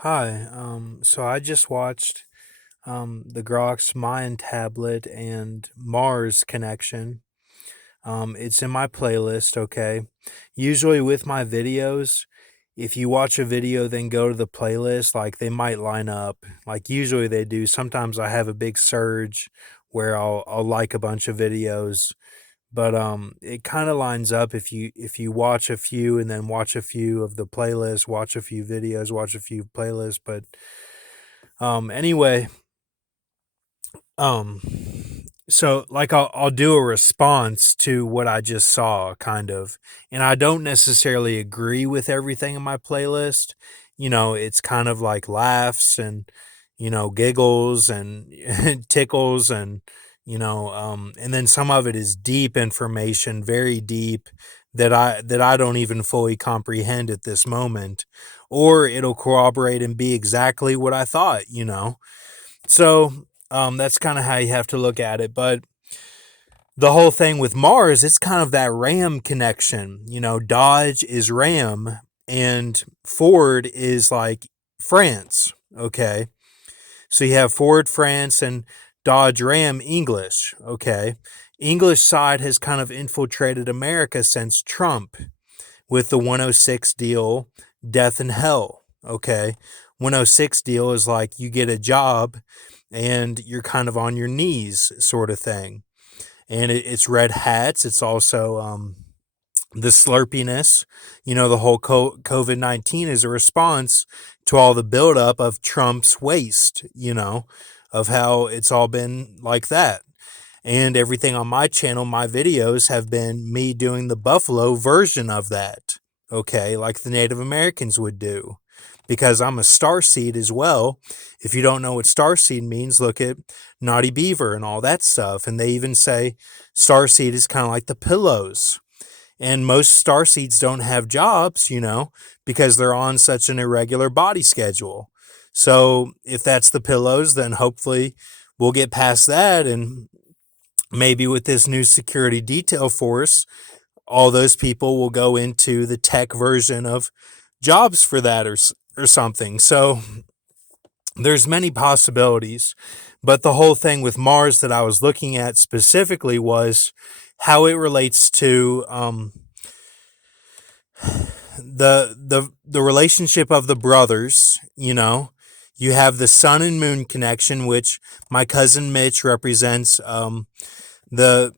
Hi, so I just watched the Grox Mayan tablet and Mars connection. It's in my playlist, okay? Usually with my videos, if you watch a video, then go to the playlist, like they might line up. Like usually they do. Sometimes I have a big surge where I'll like a bunch of videos, but it kind of lines up if you watch a few and then watch a few of the playlist, watch a few videos, watch a few playlists, but anyway, um so like I'll do a response to what I just saw kind of, and I don't necessarily agree with everything in my playlist. It's kind of like laughs and giggles and tickles and and then some of it is deep information, very deep, that I don't even fully comprehend at this moment, or it'll corroborate and be exactly what I thought. So that's kind of how you have to look at it. But the whole thing with Mars, it's kind of that RAM connection. Dodge is RAM and Ford is like France. Okay. So you have Ford France and Dodge Ram English. Okay. English side has kind of infiltrated America since Trump with the 106 deal, death and hell. Okay. 106 deal is like you get a job and you're kind of on your knees, sort of thing. And it's red hats. It's also the slurpiness. The whole COVID 19 is a response to all the buildup of Trump's waste, of how it's all been like that. And everything on my channel, my videos have been me doing the Buffalo version of that. Okay, like the Native Americans would do. Because I'm a star seed as well. If you don't know what star seed means, look at Naughty Beaver and all that stuff. And they even say star seed is kind of like the pillows. And most star seeds don't have jobs, because they're on such an irregular body schedule. So if that's the pillows, then hopefully we'll get past that, and maybe with this new security detail force, all those people will go into the tech version of jobs for that, or something. So there's many possibilities, but the whole thing with Mars that I was looking at specifically was how it relates to the relationship of the brothers. You have the sun and moon connection, which my cousin Mitch represents, the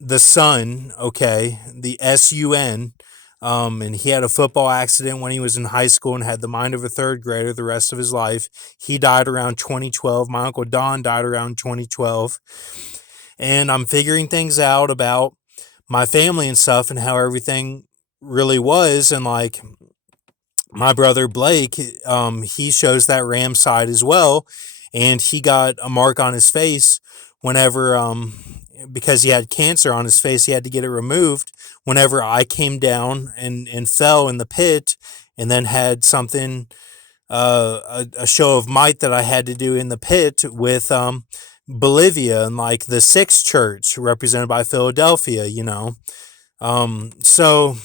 the sun, okay, the sun. And he had a football accident when he was in high school and had the mind of a third grader the rest of his life. He died around 2012. My uncle Don died around 2012. And I'm figuring things out about my family and stuff and how everything really was. And like my brother Blake, he shows that Ram side as well. And he got a mark on his face whenever, because he had cancer on his face, he had to get it removed. Whenever I came down and fell in the pit, and then had something, a show of might that I had to do in the pit with Bolivia and like the Sixth Church represented by Philadelphia. Um, so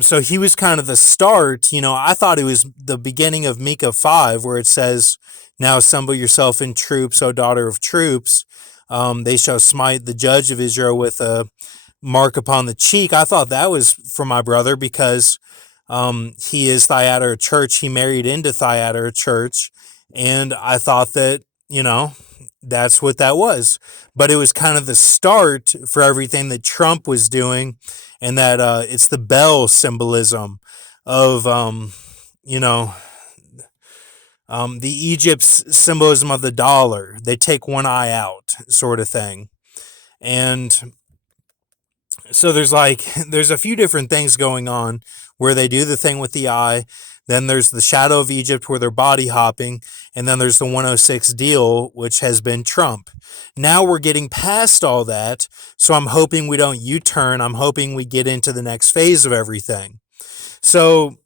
so he was kind of the start. I thought it was the beginning of Micah 5, where it says, "Now assemble yourself in troops, O daughter of troops. They shall smite the judge of Israel with a mark upon the cheek." I thought that was for my brother because he is Thyatira Church. He married into Thyatira Church. And I thought that, that's what that was. But it was kind of the start for everything that Trump was doing, and that it's the bell symbolism of, you know, the Egypt's symbolism of the dollar. They take one eye out, sort of thing. And so there's a few different things going on where they do the thing with the eye. Then there's the shadow of Egypt where they're body hopping, and then there's the 106 deal, which has been Trump. Now we're getting past all that, so I'm hoping we don't U-turn. I'm hoping we get into the next phase of everything. So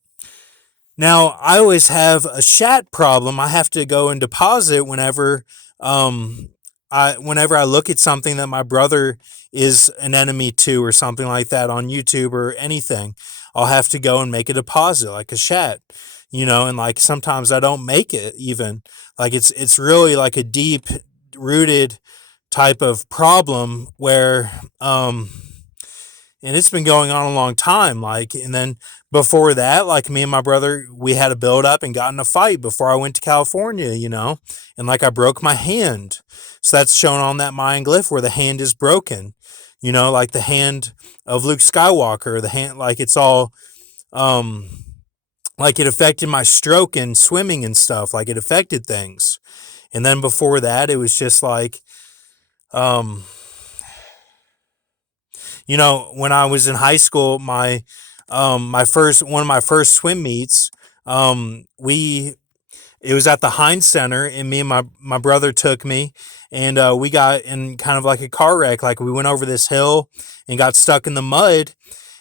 now I always have a chat problem. I have to go and deposit um whenever I look at something that my brother is an enemy to, or something like that, on YouTube or anything. I'll have to go and make a deposit, like a chat, and like sometimes I don't make it even. Like it's really like a deep rooted type of problem where and it's been going on a long time. Like, and then before that, like me and my brother, we had a build up and got in a fight before I went to California, and like I broke my hand. So that's shown on that Mayan glyph where the hand is broken, like the hand of Luke Skywalker, the hand, like it's all, um, like it affected my stroke and swimming and stuff. Like it affected things. And then before that, it was just like, um, when I was in high school, my first one of my first swim meets, we it was at the Heinz Center, and me and my brother took me, and we got in kind of like a car wreck. Like we went over this hill and got stuck in the mud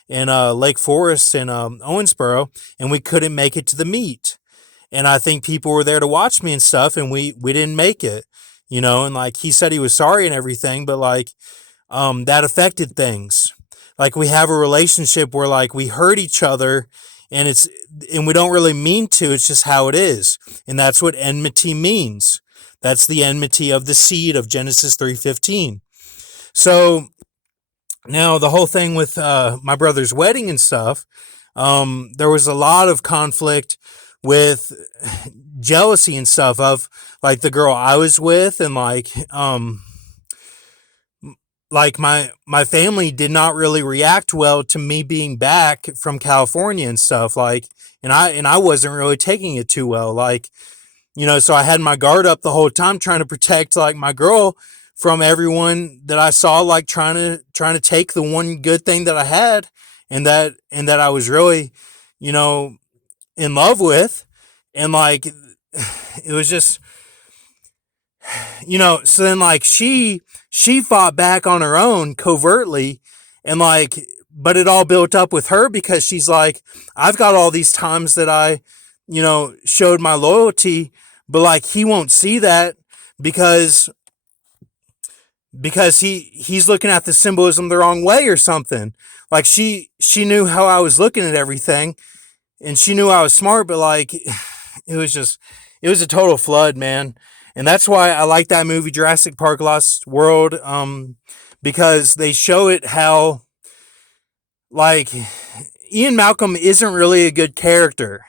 in Lake Forest in Owensboro, and we couldn't make it to the meet. And I think people were there to watch me and stuff, and we didn't make it, And like he said he was sorry and everything, but like that affected things. Like we have a relationship where like we hurt each other and we don't really mean to, it's just how it is. And that's what enmity means. That's the enmity of the seed of Genesis 3:15. So now the whole thing with my brother's wedding and stuff, there was a lot of conflict with jealousy and stuff of like the girl I was with, and like my family did not really react well to me being back from California and stuff, like, and I wasn't really taking it too well, like, so I had my guard up the whole time trying to protect like my girl from everyone that I saw, like trying to take the one good thing that I had and that I was really, in love with. And like it was just, so then like she fought back on her own covertly, and like, but it all built up with her because she's like, I've got all these times that I, showed my loyalty, but like he won't see that because he's looking at the symbolism the wrong way or something. Like she knew how I was looking at everything, and she knew I was smart, but like it was a total flood, man. And that's why I like that movie Jurassic Park Lost World, because they show it how like Ian Malcolm isn't really a good character.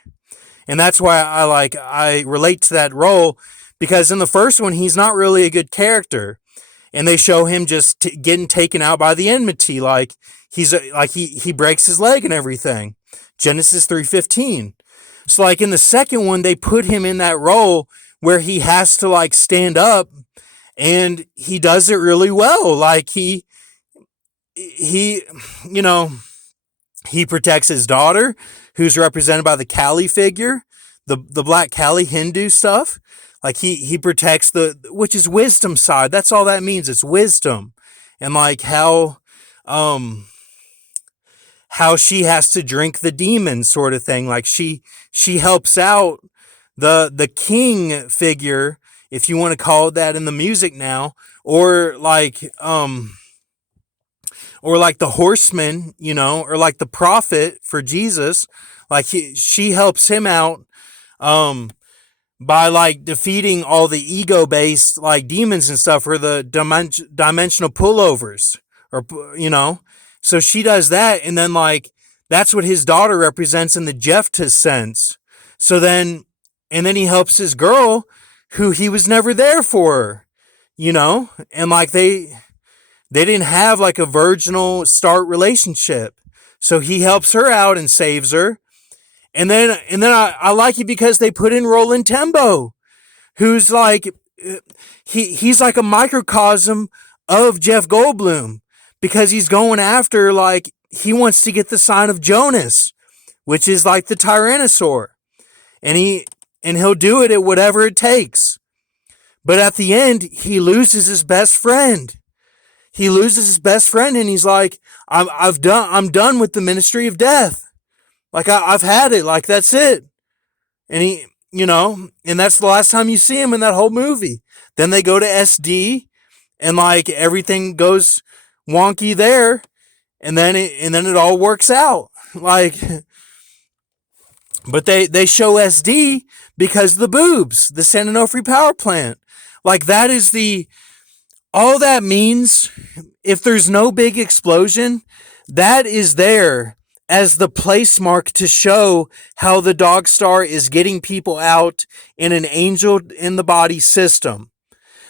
And that's why I relate to that role, because in the first one he's not really a good character, and they show him just getting taken out by the enmity, like he breaks his leg and everything. Genesis 3:15. So like in the second one they put him in that role where he has to like stand up, and he does it really well. Like he you know he protects his daughter, who's represented by the Kali figure, the black Kali Hindu stuff. Like he protects which is wisdom side. That's all that means. It's wisdom. And like how she has to drink the demon sort of thing. Like she helps out the king figure, if you want to call it that in the music now, or like the horseman, or like the prophet for Jesus. Like she helps him out by like defeating all the ego based like demons and stuff, or the dimensional pullovers, or so she does that. And then like that's what his daughter represents in the Jephthah sense. So then, and then he helps his girl who he was never there for, and like they didn't have like a virginal start relationship. So he helps her out and saves her. And then I like it because they put in Roland Tembo, who's like, he's like a microcosm of Jeff Goldblum, because he's going after, like, he wants to get the sign of Jonas, which is like the Tyrannosaur. And he'll do it at whatever it takes. But at the end, he loses his best friend. He loses his best friend, and he's like, I'm done with the ministry of death. Like I've had it. Like that's it. And and that's the last time you see him in that whole movie. Then they go to SD, and like everything goes wonky there, and then it all works out. Like, but they show SD because of the boobs, the San Onofre power plant. Like, that is the all that means. If there's no big explosion, that is there as the place mark to show how the Dog Star is getting people out in an angel in the body system.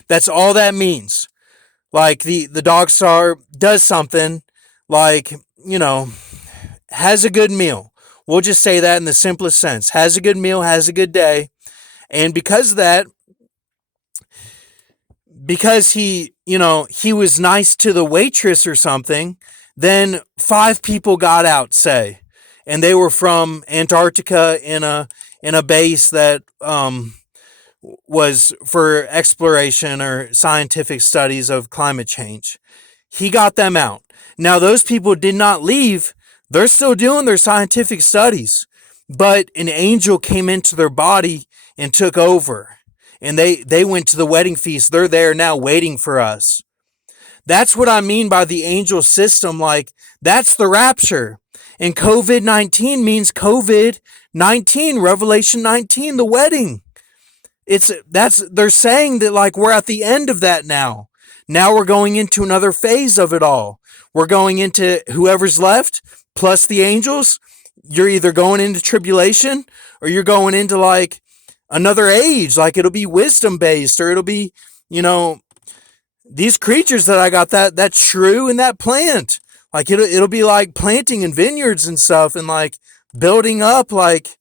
That's all that means. Like, the Dog Star does something, like, has a good meal. We'll just say that in the simplest sense. Has a good meal, has a good day. And because of that, because he was nice to the waitress or something, then 5 people got out, say, and they were from Antarctica in a base that was for exploration or scientific studies of climate change. He got them out. Now, those people did not leave. They're still doing their scientific studies, but an angel came into their body and took over. And they went to the wedding feast. They're there now waiting for us. That's what I mean by the angel system. Like, that's the rapture. And COVID-19 means COVID-19, Revelation 19, the wedding. They're saying that, like, we're at the end of that now. Now we're going into another phase of it all. We're going into whoever's left plus the angels. You're either going into tribulation or you're going into, like, another age. Like, it'll be wisdom based, or it'll be, these creatures that I got, that shrew and that plant. Like, it'll be like planting in vineyards and stuff, and like building up, like,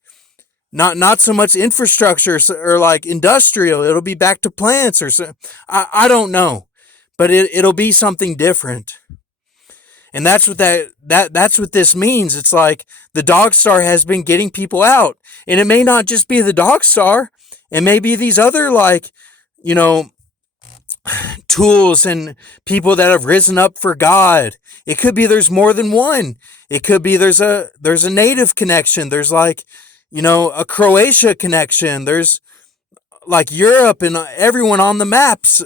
not so much infrastructure or like industrial. It'll be back to plants or so. I don't know, but it'll be something different. And that's what that's what this means. It's like the Dog Star has been getting people out. And it may not just be the Dog Star. It may be these other, like, tools and people that have risen up for God. It could be there's more than one. It could be there's a native connection. There's, like, a Croatia connection. There's, like, Europe and everyone on the maps,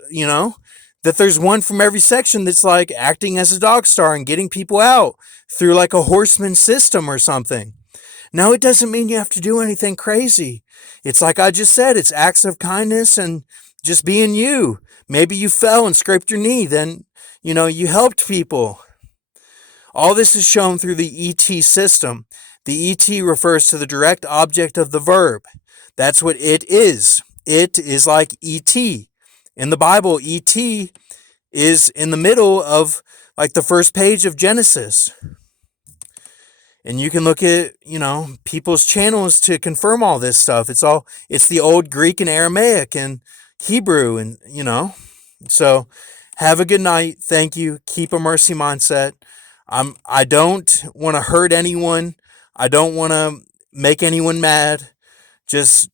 that there's one from every section that's, like, acting as a Dog Star and getting people out through, like, a horseman system or something. Now, it doesn't mean you have to do anything crazy. It's like I just said, it's acts of kindness and just being you. Maybe you fell and scraped your knee, then, you helped people. All this is shown through the ET system. The ET refers to the direct object of the verb. That's what it is. It is like ET. In the Bible, ET is in the middle of, like, the first page of Genesis. And you can look at, people's channels to confirm all this stuff. It's the old Greek and Aramaic and Hebrew, and, So, have a good night. Thank you. Keep a mercy mindset. I don't want to hurt anyone. I don't want to make anyone mad. Just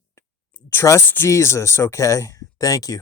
trust Jesus, okay? Thank you.